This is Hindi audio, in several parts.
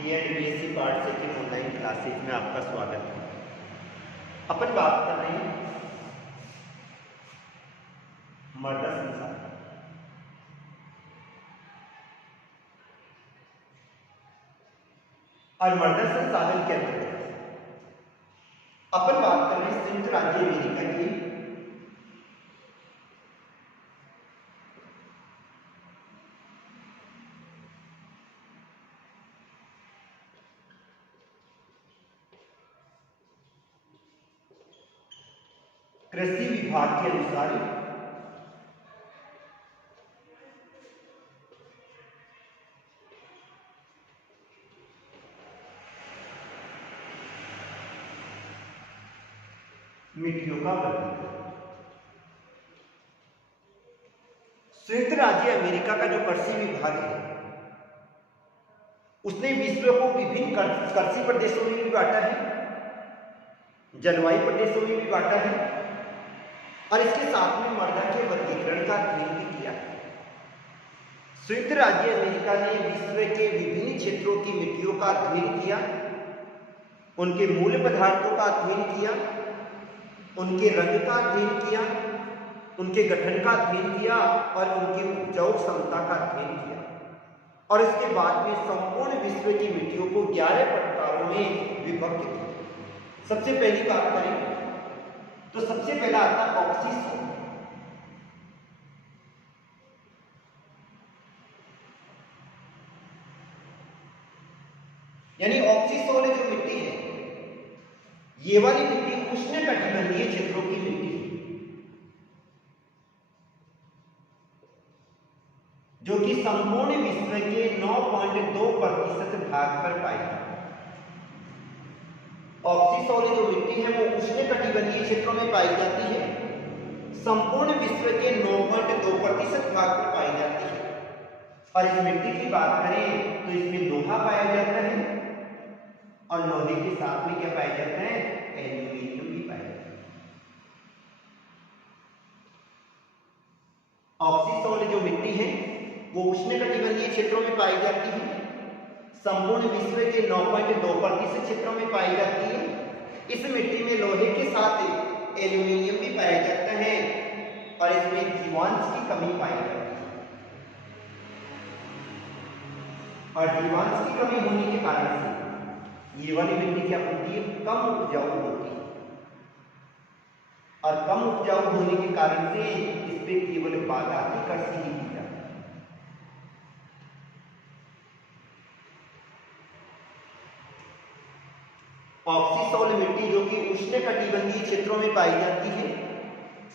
बीएड बीएससी पार्ट से की ऑनलाइन क्लासेज में आपका स्वागत है। अपन बात कर रहे हैं मृदा संसाधन। और मृदा संसाधन के अंतर्गत अपन बात कर रहे हैं संयुक्त राज्य अमेरिका की कृषि विभाग के अनुसार मिट्टियों का वर्गीकरण। संयुक्त राज्य अमेरिका का जो कृषि विभाग है उसने विश्व को विभिन्न कृषि प्रदेशों में भी बांटा है, जलवायु प्रदेशों में भी बांटा है और इसके साथ में मृदा के वर्गीकरण का अध्ययन भी किया है। संयुक्त राज्य अमेरिका ने विश्व के विभिन्न क्षेत्रों की मिट्टियों का अध्ययन किया, उनके मूल पदार्थों का अध्ययन किया, उनके रंग का अध्ययन किया, उनके गठन का अध्ययन किया और उनकी उपजाऊ क्षमता का अध्ययन किया और इसके बाद में संपूर्ण विश्व की मिट्टियों को 11 प्रकारों में विभक्त किया। सबसे पहली बात करें तो सबसे पहला आता है ऑक्सीसोल। यानी ऑक्सीसोल जो मिट्टी है ये वाली मिट्टी उष्णकटिबंधीय क्षेत्रों की मिट्टी है जो कि संपूर्ण विश्व के 9.2% भाग पर पाई जाती है। ऑक्सीसोल जो मिट्टी है वो उष्णकटिबंधीय क्षेत्रों में पाई जाती है, संपूर्ण विश्व के 9.2% भाग पर पाई जाती है। और इस मिट्टी की बात करें तो इसमें लोहा पाया जाता है और लोहे के साथ में क्या पाया जाता है, एल्यूमिनियम भी पाया जाता है। ऑक्सीसोल जो मिट्टी है वो उष्णकटिबंधीय क्षेत्रों में पाई जाती है, संपूर्ण विश्व के 9.2% क्षेत्रों में पाई जाती है। इस मिट्टी में लोहे के साथ एल्यूमिनियम भी पाया जाता है और इसमें जीवांश की कमी पाई जाती है और जीवांश की कमी होने के कारण से ये वाली मिट्टी क्या होती है, कम उपजाऊ होती है और कम उपजाऊ होने के कारण से इस पे केवल बागायती कृषि ही की जाती है। ऑक्सीसोल मिट्टी जो कि उष्णकटिबंधीय क्षेत्रों में पाई जाती है,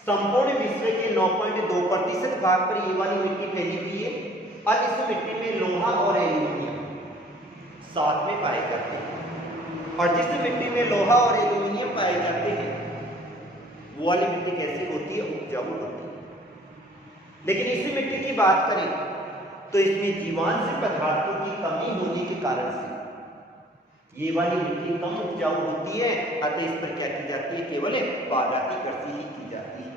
संपूर्ण विश्व के 9.2% भाग पर ये वाली मिट्टी फैली हुई है और इस मिट्टी में लोहा और एल्यूमिनियम साथ में पाए जाते हैं। और जिस मिट्टी में लोहा और एल्यूमिनियम पाए जाते हैं वो वाली मिट्टी कैसी होती है, उपजाऊ होती है। लेकिन इसी मिट्टी की बात करें तो इसमें जीवांश पदार्थों की कमी होने के कारण से ये वाली मिट्टी कम उपजाऊ होती है, अतः इस पर क्या की जाती है, केवल बागायती कृषि ही की जाती है।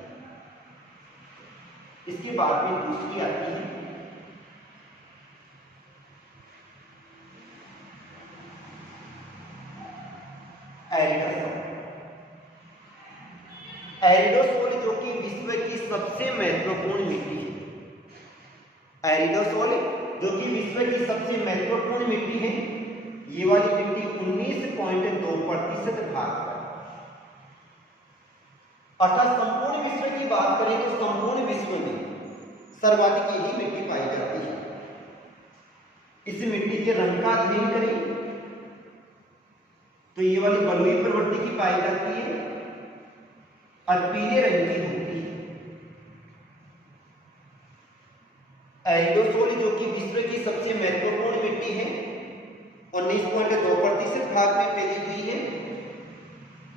इसके बाद में दूसरी आती है एरिडोसोल। एरिडोसोल जो कि विश्व की सबसे महत्वपूर्ण मिट्टी है। एरिडोसोल जो कि विश्व की सबसे महत्वपूर्ण मिट्टी है, ये वाली मिट्टी 19.2% भाग पर, अर्थात संपूर्ण विश्व की बात करें तो संपूर्ण विश्व में सर्वाधिक यही मिट्टी पाई जाती है। इस मिट्टी के रंग का अध्ययन करें तो ये वाली बलुई प्रवृत्ति की पाई जाती है और पीले रंग की होती है। एरिडोसोल जो कि विश्व की सबसे महत्वपूर्ण मिट्टी है 19.2% भाग में फैली हुई है,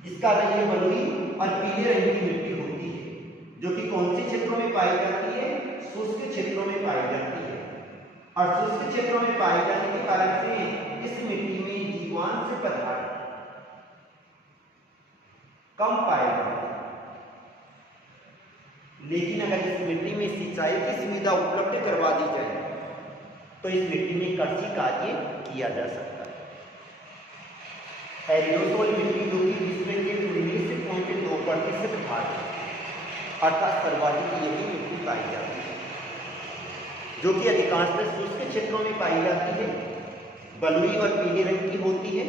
इसका रंग बलुई और पीले रंग की मिट्टी होती है जो कि कौन से क्षेत्रों में पाई जाती है, शुष्क क्षेत्रों में पाई जाती है। और शुष्क क्षेत्रों में पाए जाने के कारण से इस मिट्टी में जीवांश पदार्थ कम पाए जाते हैं। लेकिन अगर इस मिट्टी में सिंचाई की सुविधा उपलब्ध करवा दी जाए तो इस मिट्टी में कृषि कार्य किया जा सकता है। एरियोसोल मिट्टी जो कि विश्व के 19.2% भाग है, अर्थात सर्वाधिक यही मिट्टी पाई जाती है, जो कि अधिकांशतः शुष्क क्षेत्रों में पाई जाती है, बलुई और पीले रंग की होती है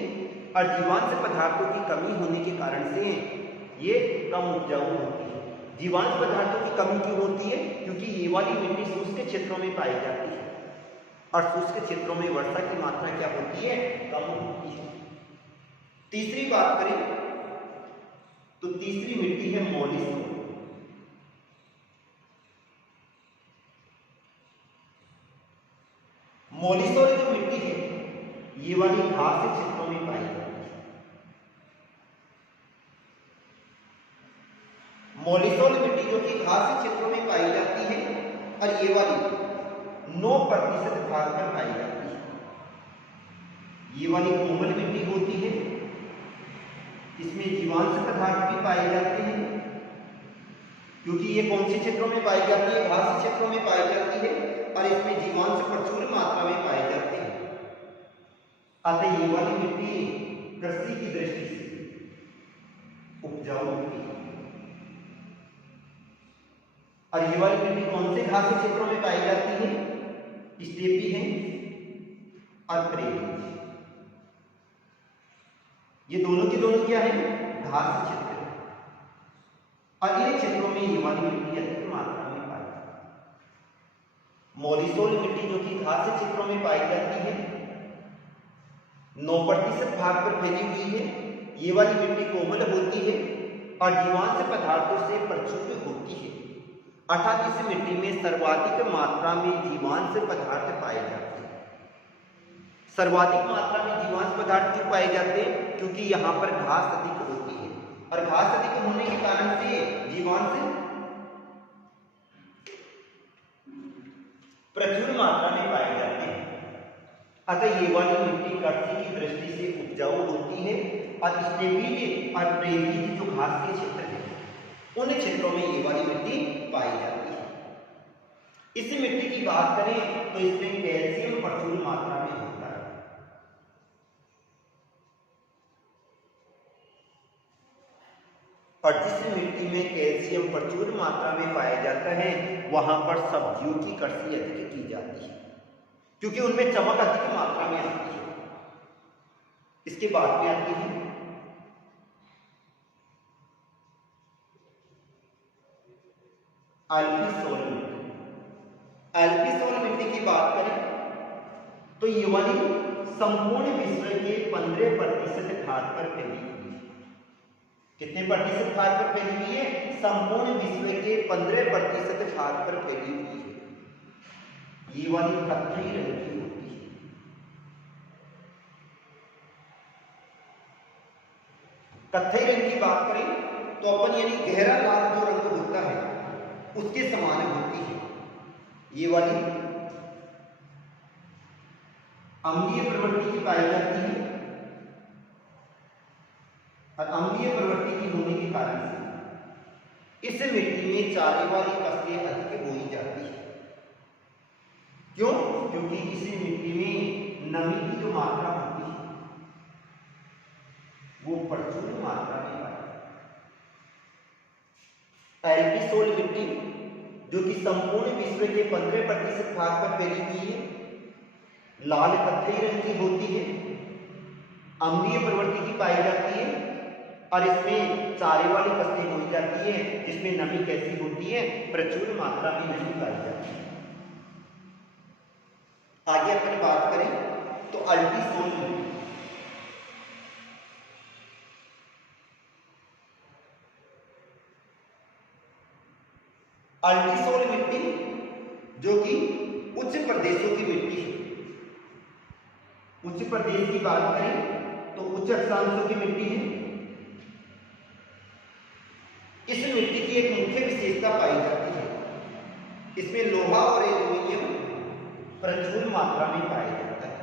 और जीवांश पदार्थों की कमी होने के कारण से ये कम उपजाऊ होती है। जीवांश पदार्थों की कमी क्यों होती है? क्योंकि ये वाली मिट्टी शुष्क क्षेत्रों में पाई जाती है और शुष्क क्षेत्रों में वर्षा की मात्रा क्या होती है? कम होती है। तीसरी बात करें तो तीसरी मिट्टी है मोलिसोल। मोलिसोल जो मिट्टी है ये वाली घास क्षेत्रों में पाई जाती है। मोलिसोल मिट्टी जो कि घास क्षेत्रों में पाई जाती है और ये वाली 9% भाग पर पाई जाती है। ये वाली कोमल मिट्टी होती है, इसमें जीवांश पदार्थ भी पाए जाते हैं, क्योंकि ये कौन से क्षेत्रों में पाई जाती है? घास क्षेत्रों में पाई जाती है और इसमें जीवांश प्रचुर मात्रा में पाए जाते हैं। अतः ये वाली मिट्टी कृषि की दृष्टि से उपजाऊ मिट्टी है। और ये वाली मिट्टी कौन से घास क्षेत्रों में पाई जाती है? स्टेपी है और प्रेरी। ये दोनों की दोनों क्या है? घास क्षेत्र। और इन क्षेत्रों में ये वाली मिट्टी अधिक मात्रा में पाई जाती है। मोलिसोल मिट्टी जो कि घास क्षेत्रों में पाई जाती है 9% भाग पर फैली हुई है। ये वाली मिट्टी कोमल होती है और जीवांश पदार्थों से प्रचुर होती है, अर्थात इस मिट्टी में सर्वाधिक मात्रा में जीवांश पदार्थ पाए जाते हैं। सर्वाधिक मात्रा में जीवांश पदार्थ क्यों पाए जाते हैं? क्योंकि यहाँ पर घास अधिक होती है और घास अधिक होने के कारण से जीवांश प्रचुर मात्रा में पाए जाते हैं। अतः ये वाली मिट्टी कृषि की दृष्टि से उपजाऊ होती है और स्टेपीज और प्रेरीज जो घास के क्षेत्र हैं उन क्षेत्रों में ये वाली मिट्टी पाई जाती है। इस मिट्टी की बात करें तो इसमें कैल्शियम प्रचुर मात्रा में होता है। और जिस मिट्टी में कैल्शियम प्रचुर मात्रा में पाया जाता है वहां पर सब्जियों की कृषि अधिक की जाती है, क्योंकि उनमें चमक अधिक मात्रा में आती है। इसके बाद में आती है एल्पीसोल मिट्टी। एल्पीसोल मिट्टी की बात करें तो ये वाली संपूर्ण विश्व के 15% भाग पर फैली हुई है। कितने प्रतिशत भाग पर फैली हुई है? संपूर्ण विश्व के 15% भाग पर फैली हुई है। ये वाली कत्थई रंग की होती है। कत्थई रंग की बात करें तो अपन यानी गहरा लाल जो रंग होता है उसके समान होती है। ये वाली अम्लीय प्रवृत्ति की पाई जाती है और अम्लीय प्रवृत्ति की होने के कारण से इस मिट्टी में चारे वाली फसलें अधिक बोई जाती है। क्यों? क्योंकि इस मिट्टी में नमी की जो मात्रा होती है वो प्रचुर मात्रा में पाई जाती है। एल्पीसोल मिट्टी जो कि संपूर्ण विश्व के 15% भाग पर फैली हुई है, लाल कत्थई रंग की होती है, अम्लीय प्रवृत्ति की पाई जाती है और इसमें चारे वाली फसलें बोई जाती है, जिसमें नमी कैसी होती है? प्रचुर मात्रा में नमी पाई जाती है। आगे अपन बात करें तो एल्पीसोल मिट्टी। एल्पीसोल मिट्टी जो कि उच्च प्रदेशों की मिट्टी है। उच्च प्रदेश की बात करें तो उच्च अक्षांशों की मिट्टी है। इस मिट्टी की एक मुख्य विशेषता पाई जाती है, इसमें लोहा और एल्यूमिनियम प्रचुर मात्रा में पाया जाता है।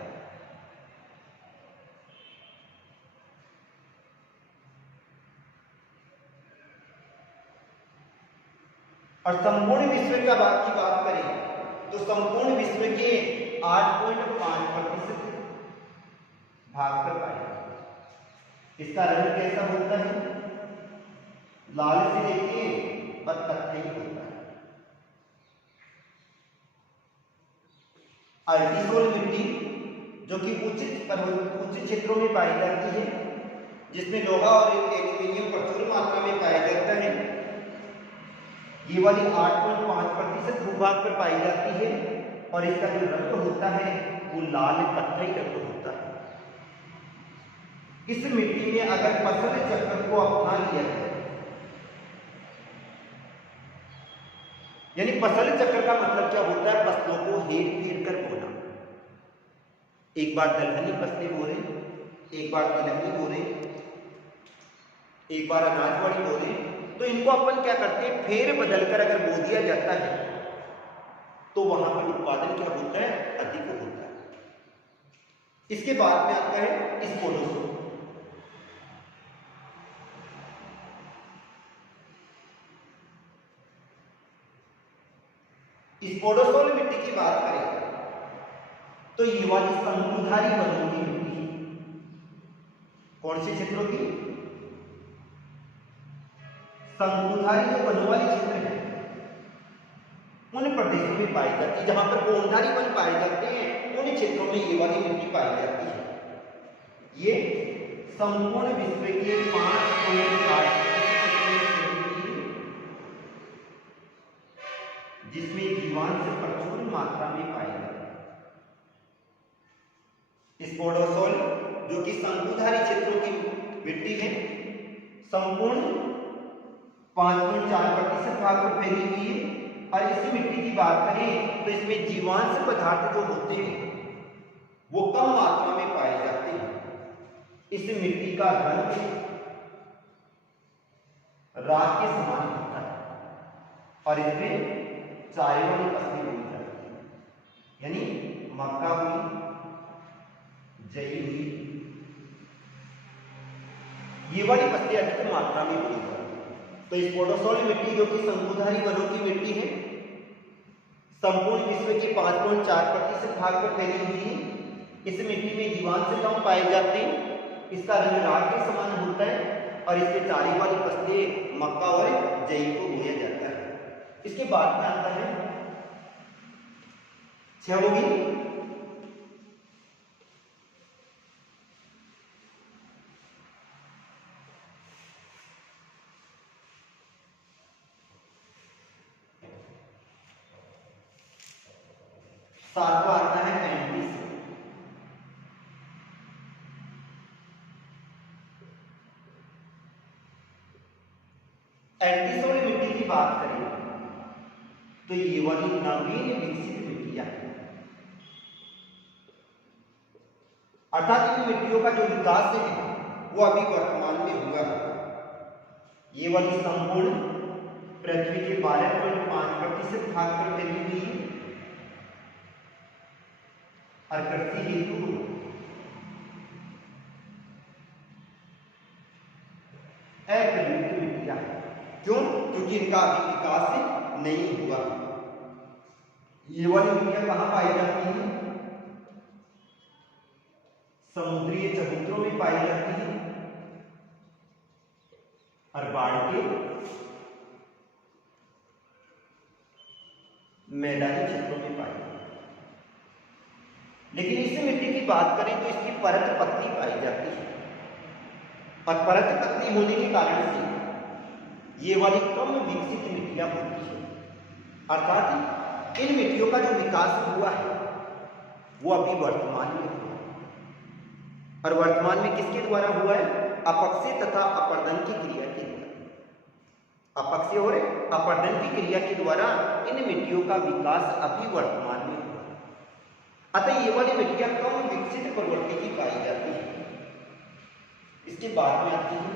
और संपूर्ण विश्व की बात करें तो संपूर्ण विश्व के 8.5% भाग पर पाया जाता है। इसका रंग कैसा होता है? लाल से लेके और कत्थई होता है। अल्टीसोल मिट्टी जो कि उच्च क्षेत्रों में पाई जाती है, जिसमें लोहा और एल्यूमिनियम प्रचुर मात्रा में पाया जाता है, ये वाली 8.5% भूभाग पर पाई जाती है और इसका जो रंग होता है वो लाल कत्थई रंग होता है। इस मिट्टी में अगर फसल चक्र को अपना लिया जाए, यानी फसल चक्र का मतलब क्या होता है? फसलों को हेर फेर कर बोना। एक बार दलहनी फसलें बो रहे, एक बार तिलहनी बो रहे, एक बार अनाजवाड़ी बो रहे, तो इनको अपन क्या करते हैं? फेर बदल कर अगर बो दिया जाता है तो वहां पर उत्पादन क्या होता है? अधिक होता है। इसके बाद में आता है स्पोडोसोल। स्पोडोसोल मिट्टी की बात करें तो ये वाली शंकुधारी वनों की मिट्टी। कौन से क्षेत्रों की? शंकुधारी जो वनों वाली क्षेत्र है उन प्रदेशों में पाई जाती है। जहां पर कोनधारी वन पाए जाते हैं उन क्षेत्रों में ये वाली मिट्टी पाई जाती है। ये संपूर्ण विश्व के 5.8 जिसमें जीवांश प्रचुर मात्रा में पाए जाते हैं। स्पोडोसोल जो कि शंकुधारी क्षेत्रों की मिट्टी है, संपूर्ण 5.4% भाग पर फैली हुई है। और इस मिट्टी की बात करें तो इसमें जीवांश पदार्थ जो होते हैं वो कम मात्रा में पाए जाते हैं। इस मिट्टी का रंग राख के समान होता है और इसमें चारे वाली फसलें बोई जाती है, यानी मक्का हुई, जई हुई, ये वाली फसलें अधिक मात्रा में बोई जाती है। तो स्पोडोसोल मिट्टी जो कि शंकुधारी वनों की मिट्टी है, संपूर्ण विश्व के 5.4% भाग पर फैली हुई है। इस मिट्टी में जीवांश कम पाए जाते हैं, इसका रंग राख के समान होता है और इसके चारे वाली फसलें मक्का और जई को बोया जाता है। इसके बाद में आता है 6 होगी सातवां आता है एंटीसोल। एंटीसोल मिट्टी की बात करें तो ये वाली नवीन विकसित मिट्टियां, अर्थात इन मिट्टियों का जो विकास है वो अभी वर्तमान में हुआ है। ये वाली संपूर्ण पृथ्वी के 12.5% भाग पर फैली हुई है और कृषि हेतु अप्रयुक्त मिट्टियां। क्यों? क्योंकि इनका अभी विकास नहीं हुआ। ये वाली मिट्टियां कहां पाई जाती हैं? समुद्रीय चबूतरों में पाई जाती है और बाढ़ के मैदानी क्षेत्रों में पाई जाती है। लेकिन इस मिट्टी की बात करें तो इसकी परत पतली पाई जाती है और परत पतली होने के कारण से ये वाली कम विकसित मिट्टियां होती है। अर्थात इन मिट्टियों का जो विकास हुआ है वो अभी वर्तमान में हुआ और वर्तमान में किसके द्वारा हुआ है? अपक्षय तथा अपर्दन की क्रिया के द्वारा। अपक्षय और अपर्दन की क्रिया के द्वारा इन मिट्टियों का विकास अभी वर्तमान में हुआ। अतः ये वाली मिट्टियां कम विकसित प्रवृत्ति की पाई जाती है। इसके बाद में आती है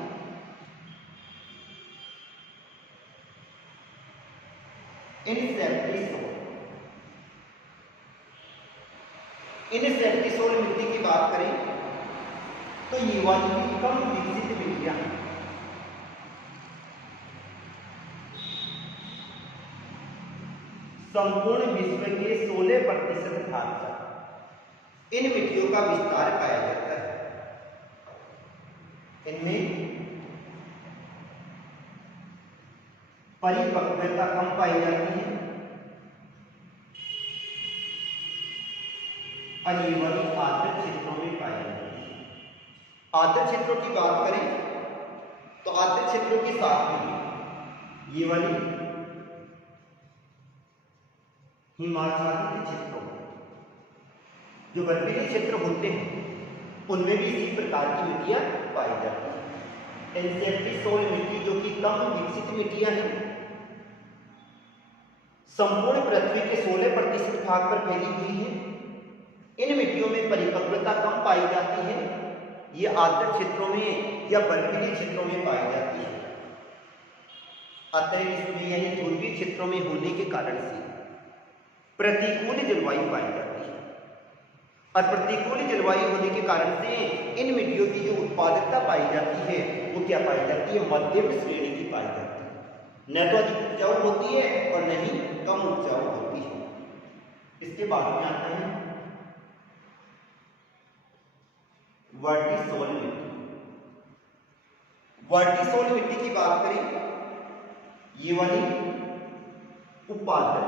इनसेप्टिसोल। इनसेप्टिसोल मिट्टी की बात करें तो ये वाली कम विकसित मिट्टियां संपूर्ण विश्व के 16% भाग तक इन मिट्टियों का विस्तार पाया जाता है। इनमें परिपक्वता कम पाई जाती है और ये वाली आर्द्र क्षेत्रों में पाई जाती है। आर्द्र क्षेत्रों की बात करें तो आर्द्र क्षेत्रों के साथ में ये वाली हिमाच्छादित क्षेत्रों जो बर्फीले क्षेत्र होते हैं उनमें भी इसी प्रकार की मिट्टियां पाई जाती हैं। एनसीएफटी सोल मिट्टी जो कि कम विकसित मिट्टियां हैं, संपूर्ण पृथ्वी के 16% भाग पर फैली हुई है। इन मिट्टियों में परिपक्वता कम पाई जाती है। ये आर्द्र क्षेत्रों में या बर्फीले क्षेत्रों में पाई जाती है। अतः इसमें यानी ध्रुवीय क्षेत्रों में होने के कारण से प्रतिकूल जलवायु पाई जाती है और प्रतिकूल जलवायु होने के कारण से इन मिट्टियों की जो उत्पादकता पाई जाती है वो क्या पाई जाती है, मध्यम श्रेणी की पाई जाती है। न तो अधिक उपजाऊ होती है और न ही कम उपजाऊ होती है। इसके बाद में आता है वर्टिसोल मिट्टी। वर्टिसोल मिट्टी की बात करें, ये वाली उपाद्र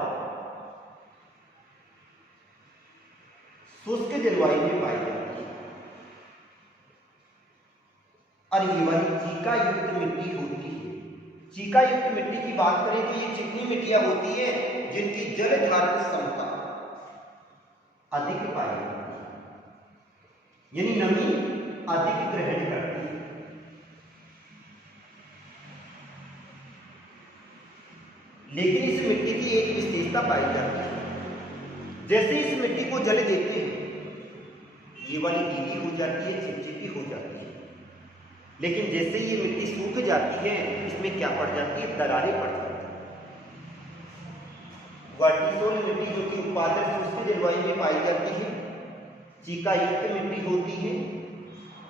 शुष्क जलवायु में पाई जाती है और ये वाली चीका युक्त मिट्टी होती है। चीका युक्त मिट्टी की बात करें तो ये चिकनी मिट्टियां होती है जिनकी जल धारण क्षमता अधिक पाई जाती है, यानी नमी अधिक ग्रहण करती है। लेकिन इस मिट्टी की एक विशेषता पाई जाती है, जैसे इस मिट्टी को जल देते हैं ये वाली गीली हो जाती है, चिपचिपी हो जाती है। लेकिन जैसे ये मिट्टी सूख जाती है इसमें क्या पड़ जाती है, दरारें पड़ जाती है। वर्टिसोल मिट्टी जो कि उपाद्र शुष्क जलवायु में पाई जाती है, चीका युक्त मिट्टी होती है,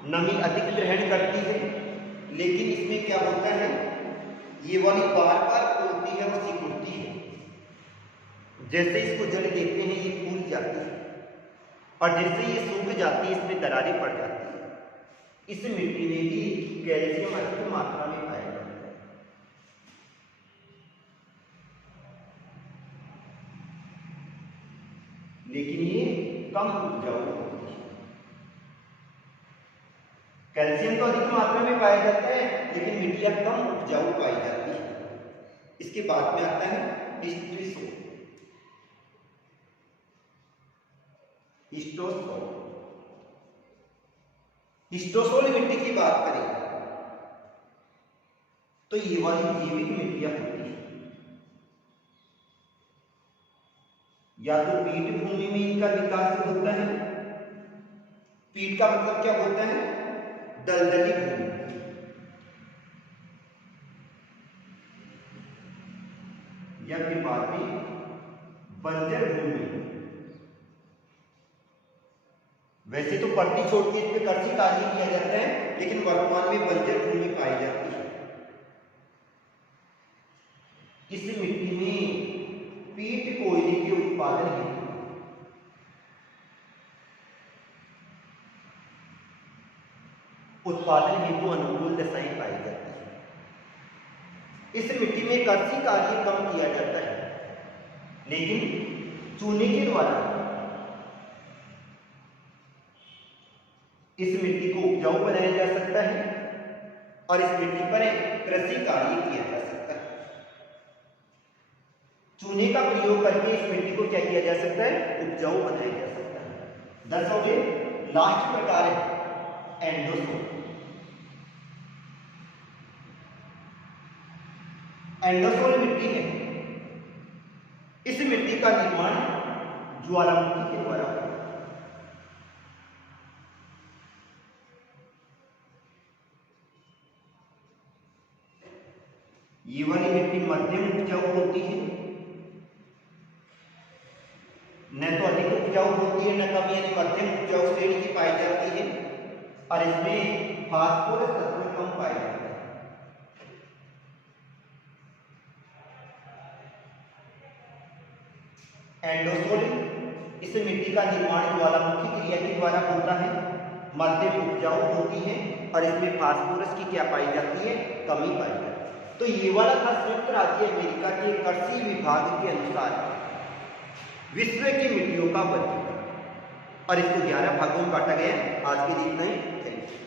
नमी अधिक ग्रहण करती है। लेकिन इसमें क्या होता है, ये वाली बार बार फूलती है और सिकुड़ती है। जैसे इसको जल देते हैं ये फूल जाती है और जैसे ये सूख जाती है इसमें दरारें पड़ जाती है। इस मिट्टी में भी कैल्शियम अधिक मात्रा में पाया जाता है। लेकिन ये कम उपजाऊ होती है। कैल्शियम तो अधिक मात्रा में पाया जाता है लेकिन मिट्टियां कम उपजाऊ पाई जाती है। इसके बाद में आता है हिस्टोसोल। हिस्टोसोल मिट्टी की बात करें तो ये वाली जैविक मिट्टियां होती है। या तो पीठ भूमि में इनका विकास होता है। पीठ का मतलब क्या होता है, दलदली भूमि। या फिर बाद में बंजर भूमि। वैसे तो परती छोड़ के इस पे कृषि कार्य किया जाता है लेकिन वर्तमान में बंजर भूमि पाई जाती है। इस मिट्टी में पीट कोयले के उत्पादन हेतु अनुकूल दशाएं पाई जाती है। इस मिट्टी में कृषि कार्य कम किया जाता है लेकिन चूने के द्वारा इस मिट्टी को उपजाऊ बनाया जा सकता है और इस मिट्टी पर कृषि कार्य किया जा सकता है। चूने का प्रयोग करके इस मिट्टी को क्या किया जा सकता है, उपजाऊ बनाया जा सकता है। 10 हो गए। लास्ट प्रकार है एंडोसोल। एंडोसोल मिट्टी है। इस मिट्टी का निर्माण ज्वालामुखी के द्वारा होता है। ये वाली मिट्टी मध्यम उपजाऊ होती है, न तो अधिक उपजाऊ होती है न कम, यानी मध्यम उपजाऊ श्रेणी की पाई जाती है और इसमें फास्फोरस तत्व कम पाए जाते हैं। एंडोसोल इस मिट्टी का निर्माण ज्वालामुखी क्रिया के द्वारा होता है, मध्यम उपजाऊ होती है और इसमें फास्फोरस की क्या पाई जाती है, कमी पाई जाती है। तो ये वाला था संयुक्त राज्य अमेरिका के कृषि विभाग के अनुसार विश्व की मिट्टियों का वर्गीकरण, और इसको 11 भागों में बांटा गया। आज के दिन नहीं। Thank you.